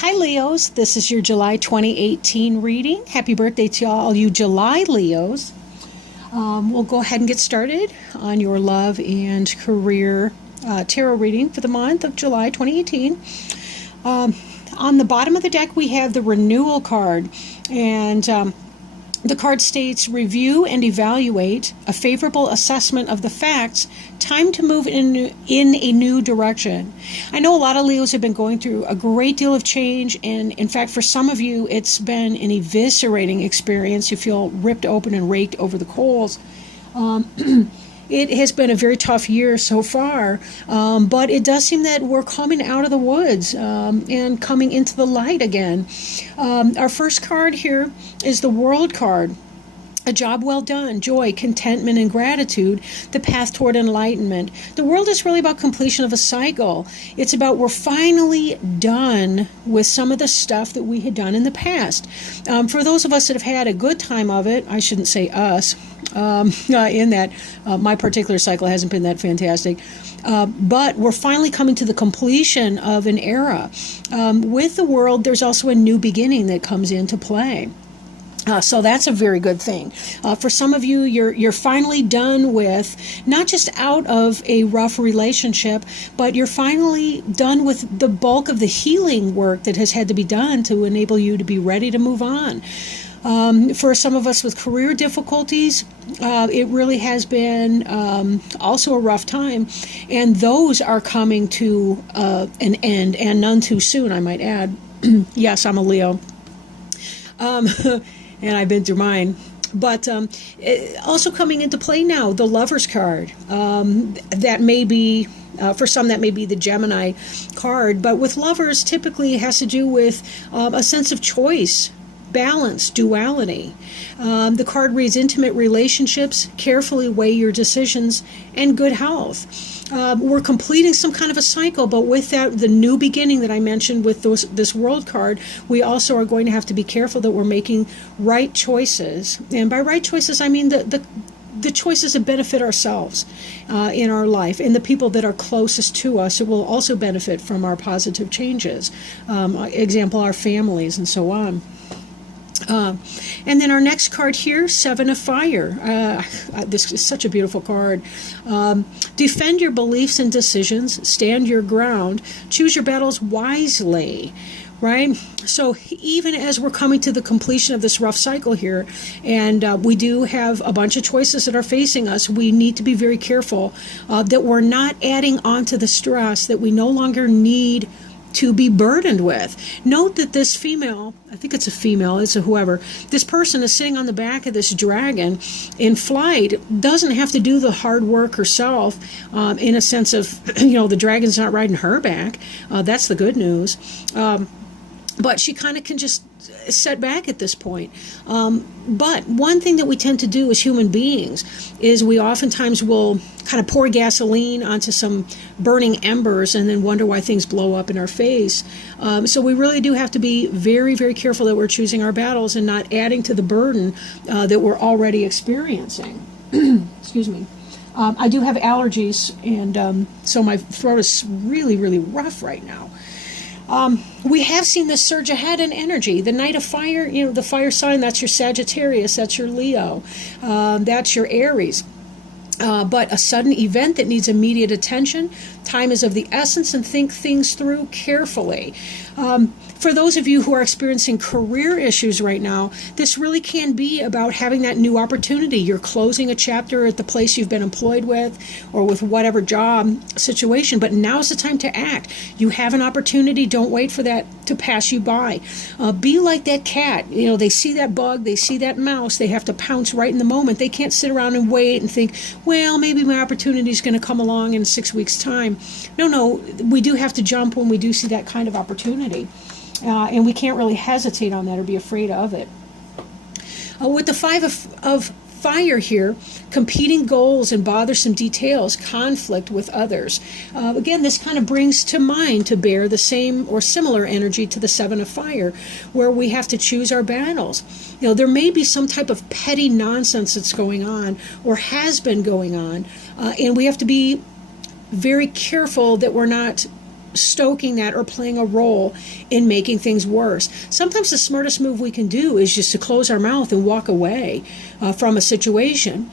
Hi, Leos. This is your July 2018 reading. Happy birthday to all you July Leos. We'll go ahead and get started on your love and career tarot reading for the month of July 2018. On the bottom of the deck, we have the renewal card, and the card states, review and evaluate a favorable assessment of the facts, time to move in a new direction. I know a lot of Leos have been going through a great deal of change, and in fact, for some of you, it's been an eviscerating experience. You feel ripped open and raked over the coals. It has been a very tough year so far, but it does seem that we're coming out of the woods and coming into the light again. Our first card here is the World card. A job well done, joy, contentment, and gratitude, the path toward enlightenment. The world is really about completion of a cycle. It's about we're finally done with some of the stuff that we had done in the past. For those of us that have had a good time of it, I shouldn't say us, in that my particular cycle hasn't been that fantastic. But we're finally coming to the completion of an era. With the world, there's also a new beginning that comes into play. So that's a very good thing. For some of you, you're finally done with, not just out of a rough relationship, but you're finally done with the bulk of the healing work that has had to be done to enable you to be ready to move on. For some of us with career difficulties, it really has been also a rough time, and those are coming to an end, and none too soon, I might add. Yes, I'm a Leo. And I've been through mine. But also coming into play now, the Lover's card. That may be, for some, that may be the Gemini card. But with lovers, typically it has to do with a sense of choice, balance, duality. The card reads intimate relationships, carefully weigh your decisions, and good health. We're completing some kind of a cycle, but with that, the new beginning that I mentioned with this World card, we also are going to have to be careful that we're making right choices. And by right choices, I mean the choices that benefit ourselves in our life, and the people that are closest to us that will also benefit from our positive changes. Example, our families and so on. And then our next card here, Seven of Fire. This is such a beautiful card. Defend your beliefs and decisions, stand your ground, choose your battles wisely, right? So even as we're coming to the completion of this rough cycle here, and we do have a bunch of choices that are facing us, we need to be very careful that we're not adding on to the stress that we no longer need to be burdened with. Note that this female, I think it's a female, it's a whoever, this person is sitting on the back of this dragon in flight, doesn't have to do the hard work herself, in a sense of, the dragon's not riding her back. That's the good news. But she kind of can just set back at this point. But one thing that we tend to do as human beings is we oftentimes will kind of pour gasoline onto some burning embers and then wonder why things blow up in our face. So we really do have to be very, very careful that we're choosing our battles and not adding to the burden that we're already experiencing. Excuse me. I do have allergies, and so my throat is really, really rough right now. We have seen this surge ahead in energy. The Knight of Fire, the fire sign, that's your Sagittarius, that's your Leo, that's your Aries. But a sudden event that needs immediate attention, time is of the essence, and think things through carefully. For those of you who are experiencing career issues right now, this really can be about having that new opportunity. You're closing a chapter at the place you've been employed with, or with whatever job situation, but now's the time to act. You have an opportunity. Don't wait for that to pass you by. Be like that cat. They see that bug, they see that mouse, they have to pounce right in the moment. They can't sit around and wait and think, well, maybe my opportunity is going to come along in 6 weeks' time. No, we do have to jump when we do see that kind of opportunity. And we can't really hesitate on that or be afraid of it. With the Five of Fire here, competing goals and bothersome details, conflict with others. Again, this kind of brings to mind to bear the same or similar energy to the Seven of Fire, where we have to choose our battles. There may be some type of petty nonsense that's going on or has been going on, and we have to be very careful that we're not stoking that or playing a role in making things worse. Sometimes the smartest move we can do is just to close our mouth and walk away from a situation,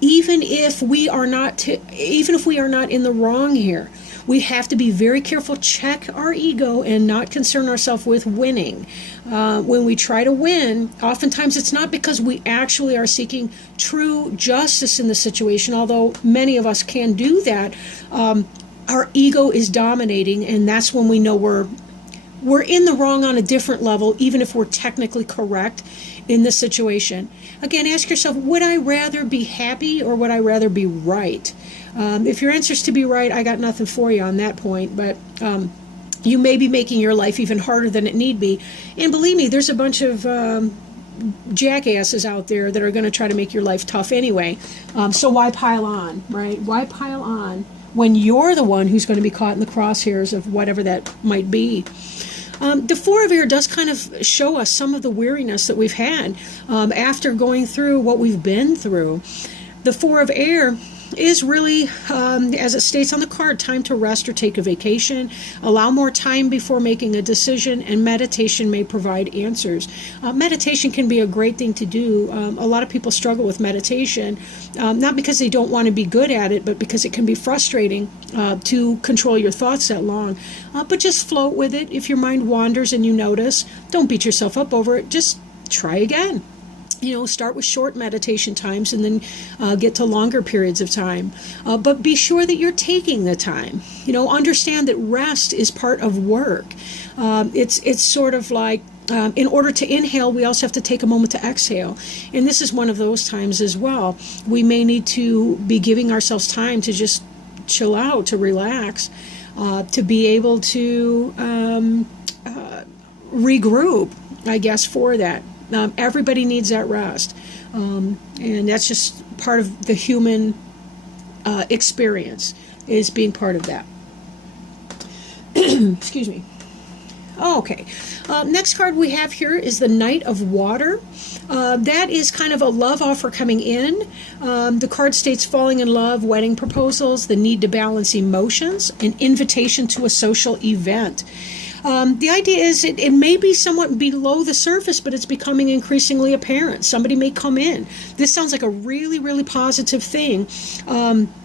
even if we are not in the wrong here. We have to be very careful, check our ego, and not concern ourselves with winning. When we try to win, oftentimes it's not because we actually are seeking true justice in the situation, although many of us can do that. Our ego is dominating, and that's when we know we're in the wrong on a different level, even if we're technically correct in the situation. Again, ask yourself, would I rather be happy or would I rather be right? If your answer is to be right, I got nothing for you on that point, but you may be making your life even harder than it need be. And believe me, there's a bunch of jackasses out there that are going to try to make your life tough anyway. So why pile on, right? Why pile on when you're the one who's going to be caught in the crosshairs of whatever that might be? The Four of Air does kind of show us some of the weariness that we've had after going through what we've been through. The Four of Air is really, as it states on the card, time to rest or take a vacation. Allow more time before making a decision, and meditation may provide answers. Meditation can be a great thing to do. A lot of people struggle with meditation, not because they don't want to be good at it, but because it can be frustrating to control your thoughts that long. But just float with it. If your mind wanders and you notice, don't beat yourself up over it. Just try again. Start with short meditation times and then get to longer periods of time. But be sure that you're taking the time. Understand that rest is part of work. It's sort of like, in order to inhale, we also have to take a moment to exhale. And this is one of those times as well. We may need to be giving ourselves time to just chill out, to relax, to be able to regroup, I guess, for that. Everybody needs that rest, and that's just part of the human experience, is being part of that. Excuse me. Okay. Next card we have here is the Knight of Water. That is kind of a love offer coming in. The card states falling in love, wedding proposals, the need to balance emotions, an invitation to a social event. The idea is it may be somewhat below the surface, but it's becoming increasingly apparent. Somebody may come in. This sounds like a really, really positive thing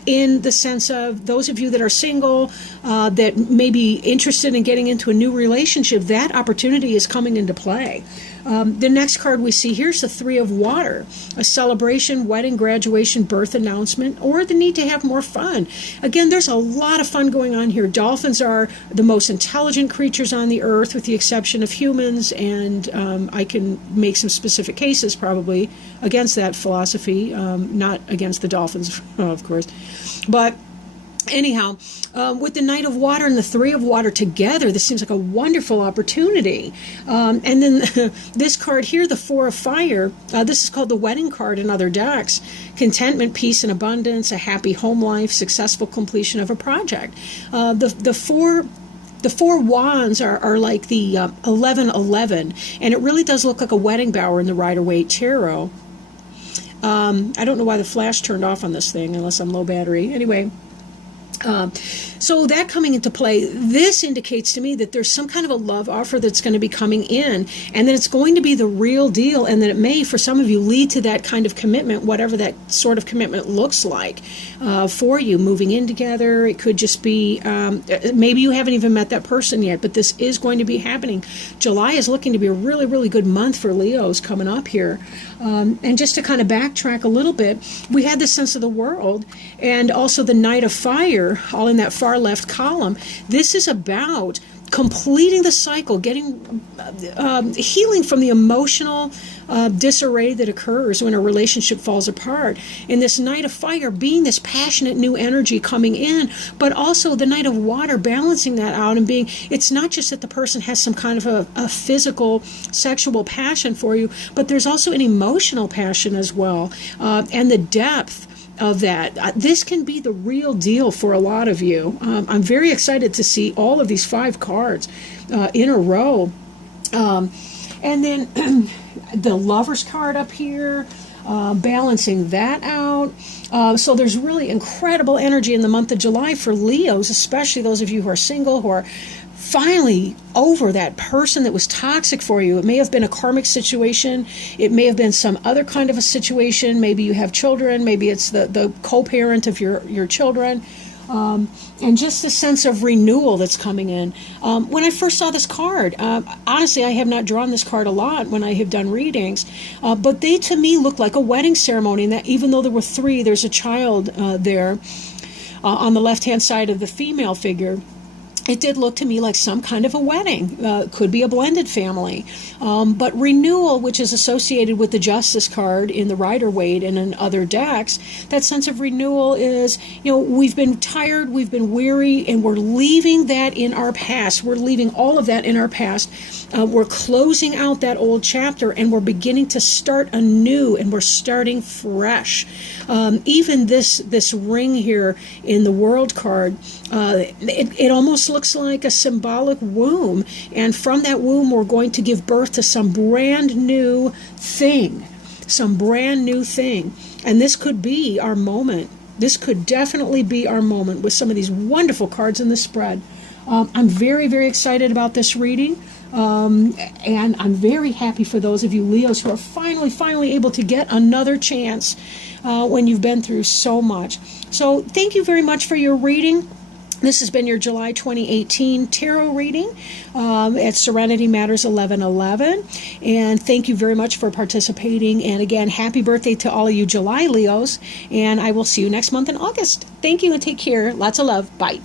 in the sense of those of you that are single, that may be interested in getting into a new relationship. That opportunity is coming into play. The next card we see here is the Three of Water, a celebration, wedding, graduation, birth announcement, or the need to have more fun. Again, there's a lot of fun going on here. Dolphins are the most intelligent creatures on the earth, with the exception of humans, and I can make some specific cases probably against that philosophy, not against the dolphins, of course. But anyhow, with the Knight of Water and the Three of Water together, this seems like a wonderful opportunity. And then this card here, the Four of Fire, this is called the wedding card in other decks. Contentment, peace, and abundance, a happy home life, successful completion of a project. The four wands are like the 1111, and it really does look like a wedding bower in the Rider-Waite Tarot. I don't know why the flash turned off on this thing, unless I'm low battery. Anyway. So that coming into play, this indicates to me that there's some kind of a love offer that's going to be coming in, and that it's going to be the real deal, and that it may, for some of you, lead to that kind of commitment, whatever that sort of commitment looks like for you, moving in together. It could just be, maybe you haven't even met that person yet, but this is going to be happening. July is looking to be a really, really good month for Leos coming up here. And just to kind of backtrack a little bit, we had the Sense of the World and also the Knight of Fire, all in that far left column. This is about completing the cycle, getting healing from the emotional disarray that occurs when a relationship falls apart. And this Knight of Fire being this passionate new energy coming in, but also the Knight of Water balancing that out and being, it's not just that the person has some kind of a physical sexual passion for you, but there's also an emotional passion as well, and the depth of that. This can be the real deal for a lot of you. I'm very excited to see all of these 5 cards in a row. And then the Lover's card up here. balancing that out. So there's really incredible energy in the month of July for Leos, especially those of you who are single, who are finally over that person that was toxic for you. It may have been a karmic situation. It may have been some other kind of a situation. Maybe you have children. Maybe it's the co-parent of your children. And just the sense of renewal that's coming in. When I first saw this card, honestly, I have not drawn this card a lot when I have done readings, but they to me look like a wedding ceremony, and that even though there were three, there's a child there on the left-hand side of the female figure. It did look to me like some kind of a wedding. Could be a blended family. But renewal, which is associated with the Justice card in the Rider-Waite and in other decks, that sense of renewal is, we've been tired, we've been weary, and we're leaving that in our past. We're leaving all of that in our past. We're closing out that old chapter, and we're beginning to start anew, and we're starting fresh. Even this ring here in the World card, it almost looks like a symbolic womb, and from that womb we're going to give birth to some brand new thing, and this could be our moment. This could definitely be our moment with some of these wonderful cards in the spread. I'm very, very excited about this reading, and I'm very happy for those of you Leos who are finally able to get another chance when you've been through so much. So thank you very much for your reading. This has been your July 2018 tarot reading at Serenity Matters 1111. And thank you very much for participating. And again, happy birthday to all of you July Leos. And I will see you next month in August. Thank you and take care. Lots of love. Bye.